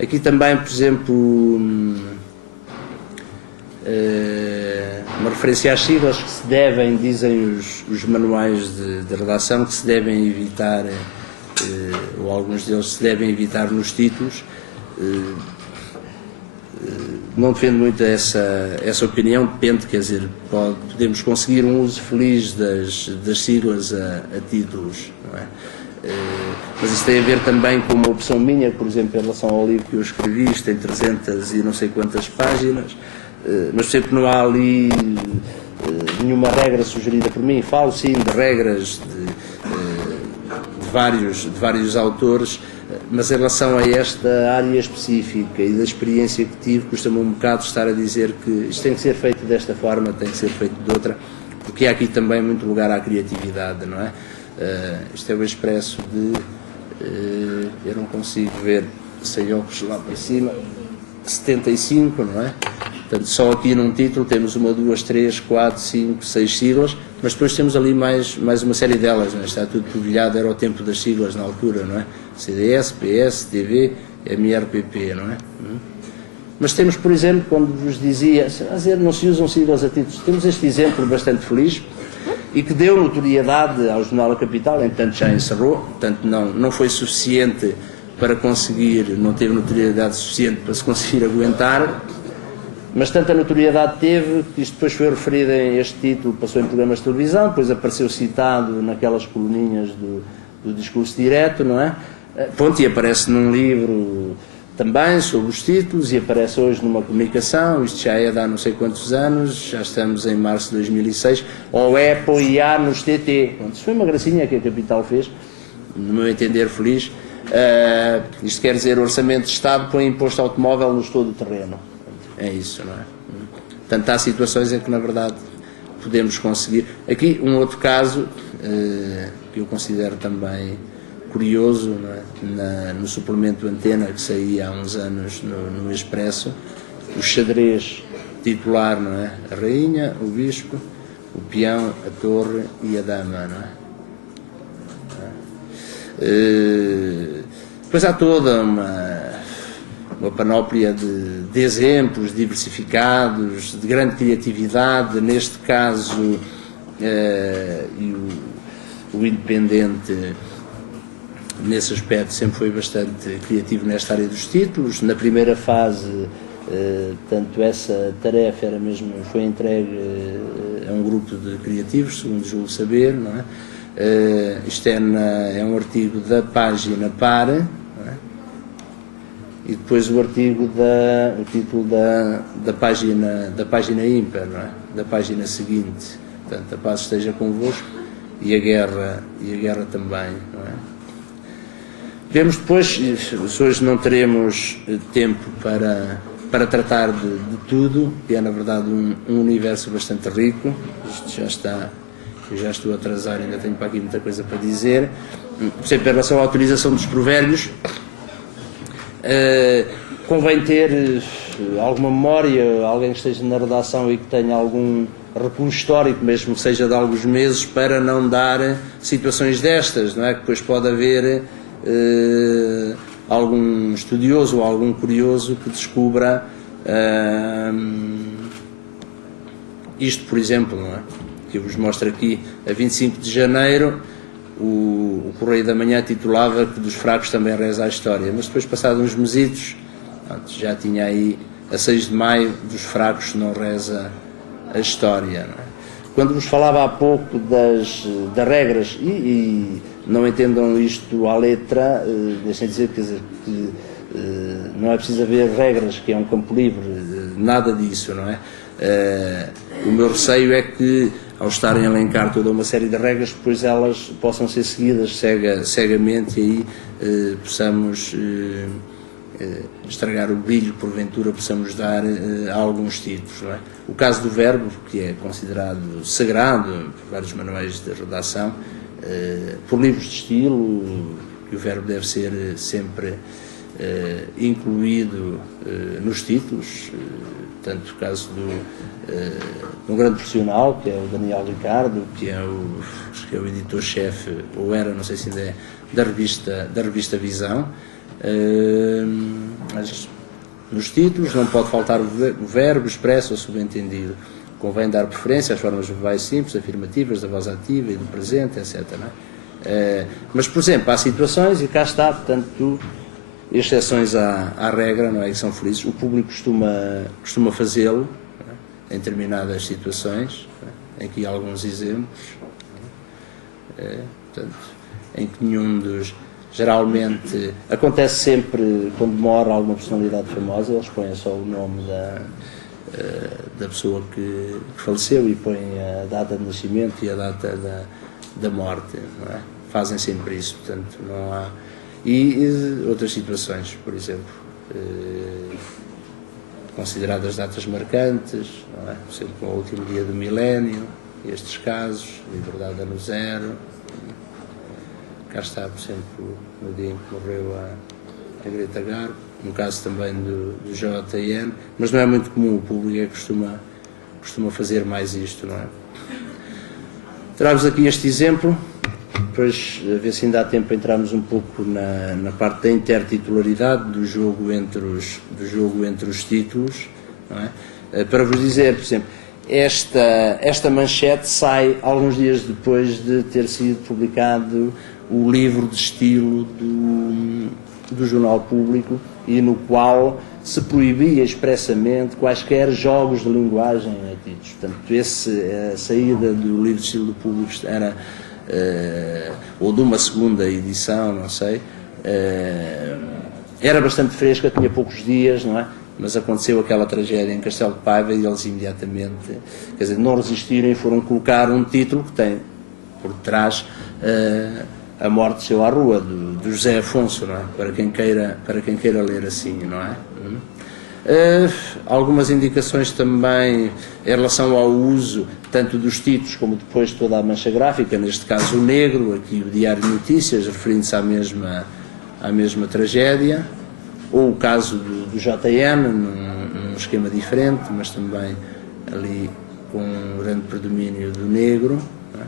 Aqui também, por exemplo, uma referência às siglas que se devem, dizem os manuais de redação, que se devem evitar, ou alguns deles se devem evitar nos títulos. Não defendo muito essa opinião, depende, quer dizer, podemos conseguir um uso feliz das siglas a títulos, não é? Mas isso tem a ver também com uma opção minha, por exemplo, em relação ao livro que eu escrevi, isto tem 300 e não sei quantas páginas, mas sempre não há ali nenhuma regra sugerida por mim. Falo sim de regras de vários autores, mas em relação a esta área específica e da experiência que tive, custa-me um bocado estar a dizer que isto tem que ser feito desta forma, tem que ser feito de outra, porque há aqui também muito lugar à criatividade, não é? Isto é o expresso de eu não consigo ver sem óculos lá para cima, 75, não é? Portanto, só aqui num título temos 1, 2, 3, 4, 5, 6 siglas, mas depois temos ali mais uma série delas, não é? Está tudo polvilhado, era o tempo das siglas na altura, não é? CDS, PS, TV, MRPP, não é? Mas temos, por exemplo, quando vos dizia, não se usam siglas a títulos, temos este exemplo bastante feliz e que deu notoriedade ao Jornal A Capital, entanto já encerrou, portanto não foi suficiente para conseguir, não teve notoriedade suficiente para se conseguir aguentar, mas tanta notoriedade teve que isto depois foi referido em este título, passou em programas de televisão, depois apareceu citado naquelas coluninhas do discurso direto, não é? Pronto, e aparece num livro também sobre os títulos e aparece hoje numa comunicação, isto já é de há não sei quantos anos, já estamos em março de 2006, ou é apoiar nos TT. Pronto, isso foi uma gracinha que a Capital fez, no meu entender feliz. Isto quer dizer, o Orçamento de Estado põe imposto automóvel no todo o terreno. É isso, não é? Portanto, há situações em que, na verdade, podemos conseguir. Aqui, um outro caso, que eu considero também curioso, não é? No suplemento Antena, que saía há uns anos no Expresso, o xadrez titular, não é? A rainha, o bispo, o peão, a torre e a dama, não é? Depois há toda uma panóplia de exemplos diversificados, de grande criatividade. Neste caso, o Independente, nesse aspecto, sempre foi bastante criativo nesta área dos títulos. Na primeira fase, tanto essa tarefa foi entregue a um grupo de criativos, segundo julgo saber, não é? Isto é um artigo da página Par, não é? E depois o título da página ímpar, não é? Da página seguinte. Portanto, a paz esteja convosco e a guerra também, não é? Vemos depois, hoje não teremos tempo para tratar de tudo, que é na verdade um universo bastante rico. Isto já está, eu já estou a atrasar, ainda tenho para aqui muita coisa para dizer. Por exemplo, em relação à utilização dos provérbios, convém ter alguma memória, alguém que esteja na redação e que tenha algum recuo histórico, mesmo que seja de alguns meses, para não dar situações destas, não é? Que depois pode haver algum estudioso ou algum curioso que descubra isto, por exemplo, não é? Que eu vos mostro aqui, a 25 de janeiro, o Correio da Manhã titulava que dos fracos também reza a história, mas depois, passados uns mesitos, já tinha aí, a 6 de maio, dos fracos não reza a história, não é? Quando vos falava há pouco das regras, e não entendam isto à letra, deixem dizer que não é preciso haver regras, que é um campo livre, nada disso, não é? O meu receio é que, ao estarem a elencar toda uma série de regras, depois elas possam ser seguidas cegamente e aí possamos estragar o brilho, porventura possamos dar a alguns títulos, não é? O caso do verbo, que é considerado sagrado por vários manuais de redação, por livros de estilo, que o verbo deve ser sempre incluído nos títulos, tanto o caso de um grande profissional, que é o Daniel Ricardo, que é o editor-chefe, ou era, não sei se ainda é, da revista Visão, Nos títulos não pode faltar o verbo expresso ou subentendido. Convém dar preferência às formas verbais simples, afirmativas, da voz ativa e do presente, etc. Não é? Mas, por exemplo, há situações, e cá está, portanto, exceções à regra, não é, que são felizes. O público costuma fazê-lo, é, em determinadas situações, é, aqui há alguns exemplos, portanto, em que nenhum dos... Geralmente, acontece sempre, quando morre alguma personalidade famosa, eles põem só o nome da pessoa que faleceu e põem a data de nascimento e a data da morte, não é? Fazem sempre isso, portanto, não há... E outras situações, por exemplo, consideradas datas marcantes, não é? Por exemplo, o último dia do milénio, estes casos, liberdade ano zero. Cá está, por exemplo, no dia em que morreu a Greta Garbo, no caso também do JN, mas não é muito comum, o público costuma fazer mais isto, não é? Trago-vos aqui este exemplo, depois a ver se ainda há tempo para entrarmos um pouco na parte da intertitularidade do jogo entre os títulos, não é? Para vos dizer, por exemplo, esta manchete sai alguns dias depois de ter sido publicado o livro de estilo do Jornal Público, e no qual se proibia expressamente quaisquer jogos de linguagem títulos. Portanto, a saída do livro de estilo do Público era, ou de uma segunda edição, não sei, era bastante fresca, tinha poucos dias, não é? Mas aconteceu aquela tragédia em Castelo de Paiva e eles imediatamente, quer dizer, não resistiram e foram colocar um título que tem por trás a morte desceu à rua, do José Afonso, não é? Para quem queira ler assim, não é? Algumas indicações também em relação ao uso tanto dos títulos como depois toda a mancha gráfica, neste caso o negro, aqui o Diário de Notícias, referindo-se à mesma tragédia, ou o caso do JN, num esquema diferente, mas também ali com um grande predomínio do negro, não é?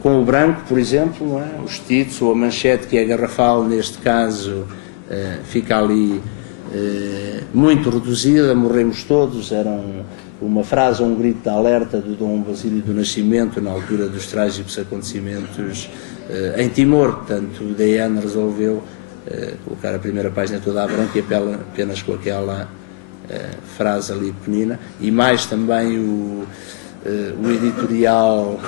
Com o branco, por exemplo, não é? Os títulos ou a manchete, que é garrafal, neste caso, fica ali muito reduzida, morremos todos, era uma frase ou um grito de alerta do Dom Basílio do Nascimento na altura dos trágicos acontecimentos em Timor. Portanto, o DN resolveu colocar a primeira página toda a branca e apenas com aquela frase ali pequenina, e mais também o editorial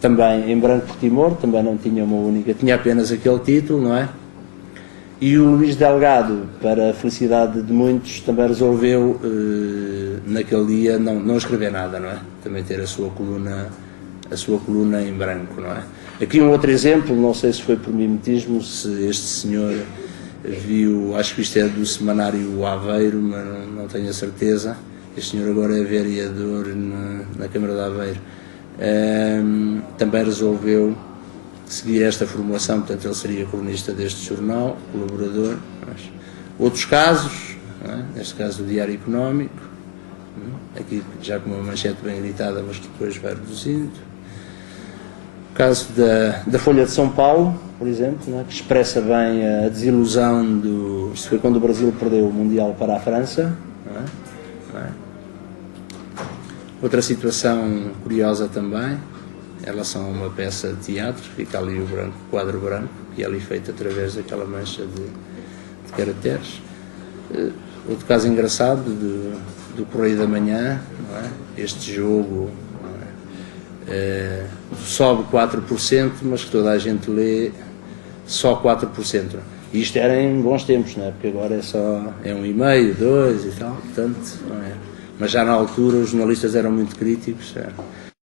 também em branco por Timor, também não tinha uma única, tinha apenas aquele título, não é? E o Luís Delgado, para a felicidade de muitos, também resolveu naquele dia não escrever nada, não é? Também ter a sua coluna em branco, não é? Aqui um outro exemplo, não sei se foi por mimetismo, se este senhor viu, acho que isto é do semanário Aveiro, mas não tenho a certeza. Este senhor agora é vereador na Câmara de Aveiro. Também resolveu seguir esta formulação, portanto ele seria cronista deste jornal, colaborador. Outros casos, não é? Neste caso do Diário Económico, aqui já com uma manchete bem gritada, mas que depois vai reduzindo. O caso da Folha de São Paulo, por exemplo, não é? Que expressa bem a desilusão isto foi quando o Brasil perdeu o Mundial para a França, não é? Não é? Outra situação curiosa também, em relação a uma peça de teatro, fica ali o quadro branco, que é ali feito através daquela mancha de caracteres. Outro caso engraçado do Correio da Manhã, não é? Este jogo, não é? Sobe 4%, mas que toda a gente lê só 4%. E isto era em bons tempos, não é? Porque agora é 1,5%, 2% e tal, portanto, não é? Mas já na altura os jornalistas eram muito críticos.